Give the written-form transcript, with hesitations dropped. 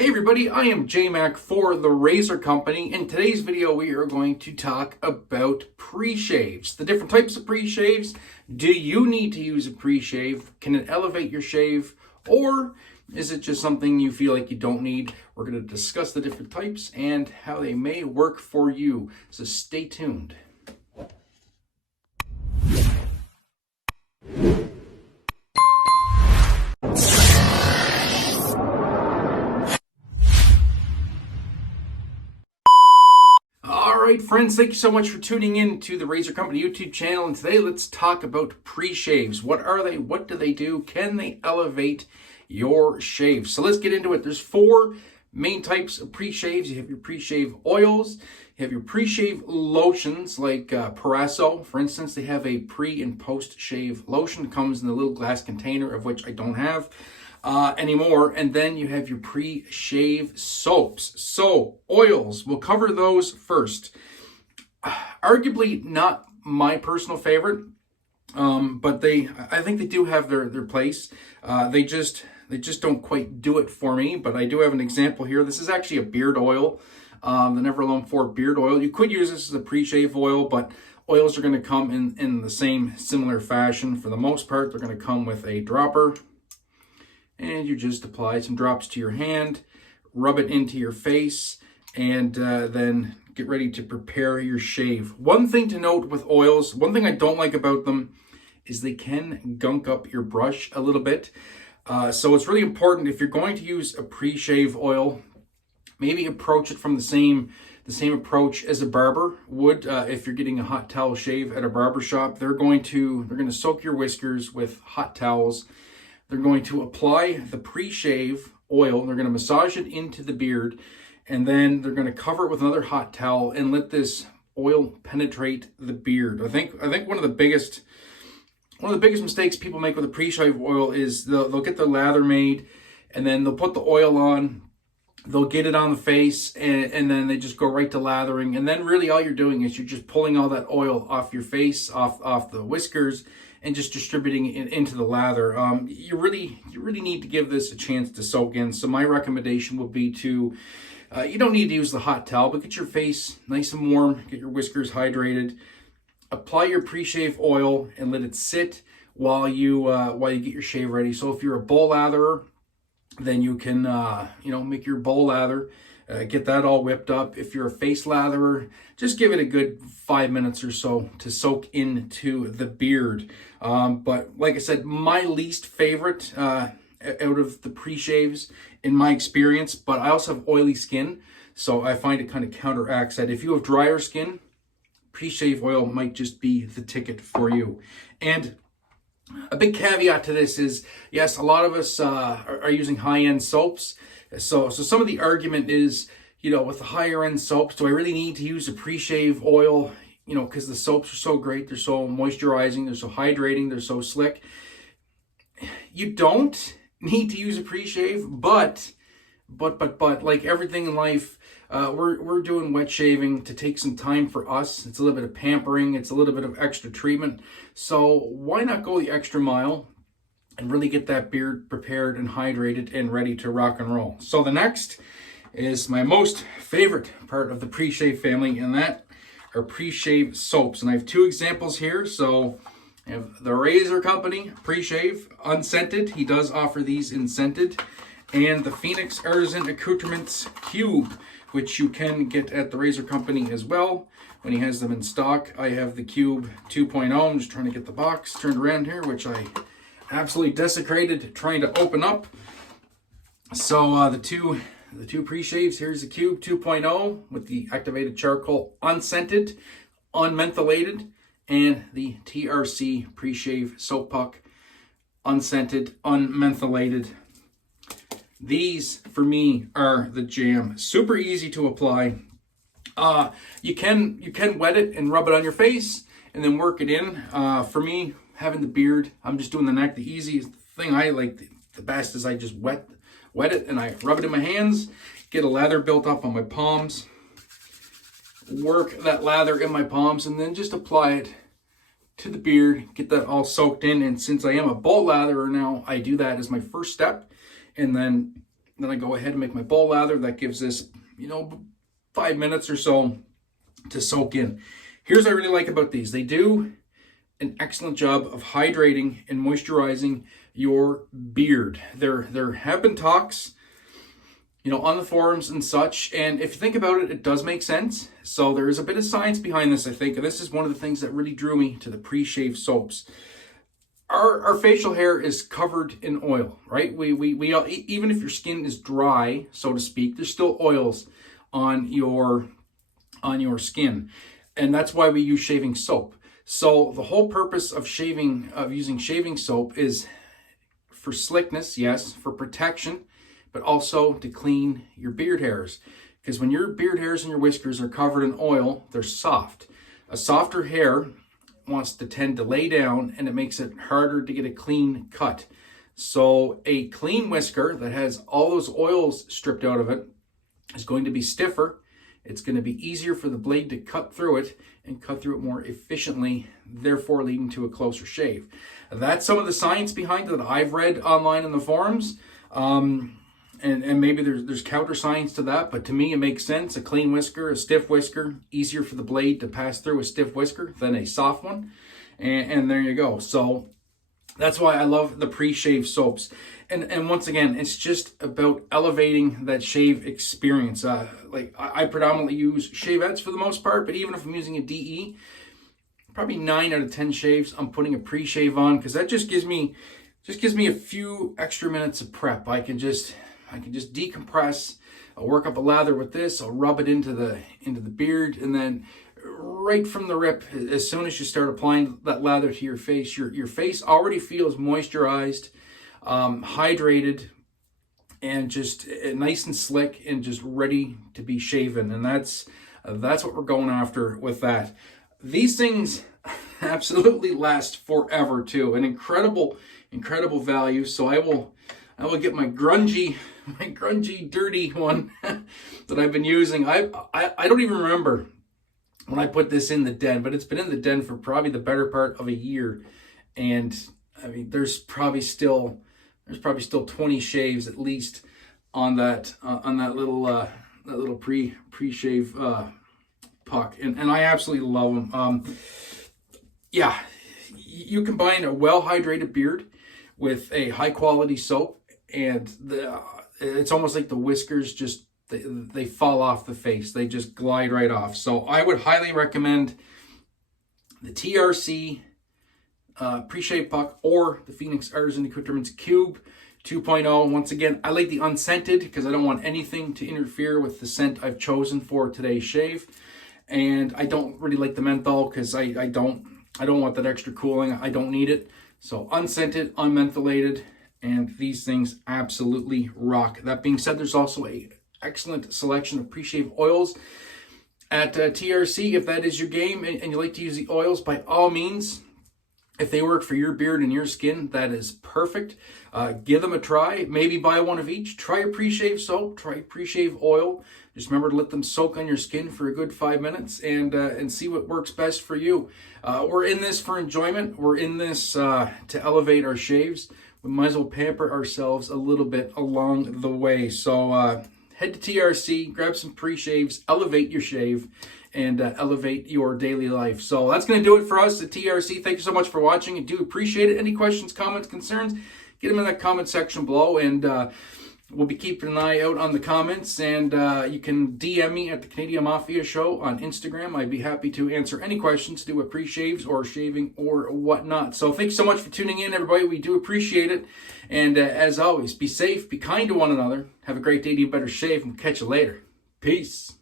Hey everybody, I am J-Mac for the Razor Company. In today's video, we are going to talk about pre-shaves. The different types of pre-shaves. Do you need to use a pre-shave? Can it elevate your shave? Or is it just something you feel like you don't need? We're going to discuss the different types and how they may work for you. So stay tuned. All right, friends, thank you so much for tuning in to the Razor Company YouTube channel. And today, let's talk about pre-shaves. What are they? What do they do? Can they elevate your shave? So let's get into it. There's four main types of pre-shaves. You have your pre-shave oils. You have your pre-shave lotions, like Paraso, for instance. They have a pre and post-shave lotion. It comes in a little glass container, of which I don't have anymore. And then you have your pre-shave soaps. So oils, we'll cover those first. Arguably not my personal favorite, but I think they do have their place. They just don't quite do it for me. But I do have an example here. This is actually a beard oil, the Never Alone 4 beard oil. You could use this as a pre-shave oil, but oils are going to come in the same similar fashion. For the most part, they're going to come with a dropper. And you just apply some drops to your hand, rub it into your face, and then get ready to prepare your shave. One thing to note with oils, one thing I don't like about them is they can gunk up your brush a little bit. So it's really important, if you're going to use a pre-shave oil, maybe approach it from the same approach as a barber would. If you're getting a hot towel shave at a barber shop, they're going to soak your whiskers with hot towels. They're going to apply the pre-shave oil. They're going to massage it into the beard, and then they're going to cover it with another hot towel and let this oil penetrate the beard. I think one of the biggest mistakes people make with a pre-shave oil is they'll get the lather made, and then they'll put the oil on. They'll get it on the face, and then they just go right to lathering. And then really all you're doing is you're just pulling all that oil off your face, off the whiskers, and just distributing it into the lather. You really need to give this a chance to soak in. So my recommendation would be to, you don't need to use the hot towel, but get your face nice and warm, get your whiskers hydrated, apply your pre-shave oil, and let it sit while you get your shave ready. So if you're a bowl latherer, then you can make your bowl lather, get that all whipped up. If you're a face latherer, just give it a good 5 minutes or so to soak into the beard. But like I said, my least favorite out of the pre-shaves in my experience, but I also have oily skin, so I find it kind of counteracts that. If you have drier skin, pre-shave oil might just be the ticket for you. And a big caveat to this is, yes, a lot of us are using high-end soaps. So some of the argument is, with the higher-end soaps, do I really need to use a pre-shave oil? Because the soaps are so great. They're so moisturizing. They're so hydrating. They're so slick. You don't need to use a pre-shave, but like everything in life, we're doing wet shaving to take some time for us. It's a little bit of pampering. It's a little bit of extra treatment. So why not go the extra mile and really get that beard prepared and hydrated and ready to rock and roll? So the next is my most favorite part of the pre-shave family, and that are pre-shave soaps. And I have two examples here. So I have the Razor Company pre-shave unscented. He does offer these in scented. And the Phoenix Artisan Accoutrements Cube, which you can get at the Razor Company as well when he has them in stock. I have the Cube 2.0. I'm just trying to get the box turned around here, which I absolutely desecrated trying to open up. So the two pre-shaves, here's the Cube 2.0 with the activated charcoal unscented, unmentholated, and the TRC pre-shave soap puck unscented, unmentholated. These, for me, are the jam. Super easy to apply. You can wet it and rub it on your face and then work it in. For me, having the beard, I'm just doing the neck. The easiest thing I like the best is I just wet it and I rub it in my hands, get a lather built up on my palms, work that lather in my palms, and then just apply it to the beard, get that all soaked in. And since I am a bowl latherer now, I do that as my first step. And then Then I go ahead and make my bowl lather. That gives this, 5 minutes or so to soak in. Here's what I really like about these. They do an excellent job of hydrating and moisturizing your beard. There have been talks, on the forums and such, and if you think about it, it does make sense. So there is a bit of science behind this, I think, and this is one of the things that really drew me to the pre-shave soaps. Our facial hair is covered in oil, right? We all, even if your skin is dry, so to speak, there's still oils on your skin, and that's why we use shaving soap. So the whole purpose of using shaving soap is for slickness, yes, for protection, but also to clean your beard hairs. Because when your beard hairs and your whiskers are covered in oil, they're soft. A softer hair wants to tend to lay down, and it makes it harder to get a clean cut. So a clean whisker that has all those oils stripped out of it is going to be stiffer. It's going to be easier for the blade to cut through it and cut through it more efficiently, therefore leading to a closer shave. That's some of the science behind it that I've read online in the forums. And maybe there's counter science to that, but to me it makes sense. A clean whisker, a stiff whisker, easier for the blade to pass through a stiff whisker than a soft one. And there you go. So that's why I love the pre-shave soaps. And once again, it's just about elevating that shave experience. Like I predominantly use shavettes for the most part, but even if I'm using a DE, probably 9 out of 10 shaves, I'm putting a pre-shave on, because that just gives me a few extra minutes of prep. I can just decompress. I'll work up a lather with this. I'll rub it into the beard, and then right from the rip, as soon as you start applying that lather to your face already feels moisturized, hydrated, and just nice and slick and just ready to be shaven. And that's what we're going after with that. These things absolutely last forever too. An incredible value. So I will get my grungy, dirty one that I've been using. I don't even remember when I put this in the den, but it's been in the den for probably the better part of a year. And I mean, there's probably still 20 shaves at least on that little pre-shave puck, and I absolutely love them. Yeah, you combine a well-hydrated beard with a high-quality soap, and it's almost like the whiskers just they fall off the face. They just glide right off. So I would highly recommend the TRC pre-shave puck or the Phoenix Artisan Accoutrements Cube 2.0. Once again, I like the unscented because I don't want anything to interfere with the scent I've chosen for today's shave. And I don't really like the menthol because I don't want that extra cooling. I don't need it. So unscented, unmentholated, and these things absolutely rock. That being said, there's also a excellent selection of pre-shave oils at TRC. If that is your game and you like to use the oils, by all means, if they work for your beard and your skin, that is perfect. Give them a try. Maybe buy one of each. Try a pre-shave soap. Try pre-shave oil. Just remember to let them soak on your skin for a good 5 minutes and see what works best for you. We're in this for enjoyment. We're in this to elevate our shaves. We might as well pamper ourselves a little bit along the way. So head to TRC, grab some pre-shaves, elevate your shave, and elevate your daily life. So that's going to do it for us at TRC. Thank you so much for watching. I do appreciate it. Any questions, comments, concerns, get them in that comment section below, and we'll be keeping an eye out on the comments. And you can DM me at the Canadian Mafia Show on Instagram. I'd be happy to answer any questions to do with pre-shaves or shaving or whatnot. So thanks so much for tuning in, everybody. We do appreciate it. And as always, be safe, be kind to one another. Have a great day, do a better shave, and we'll catch you later. Peace.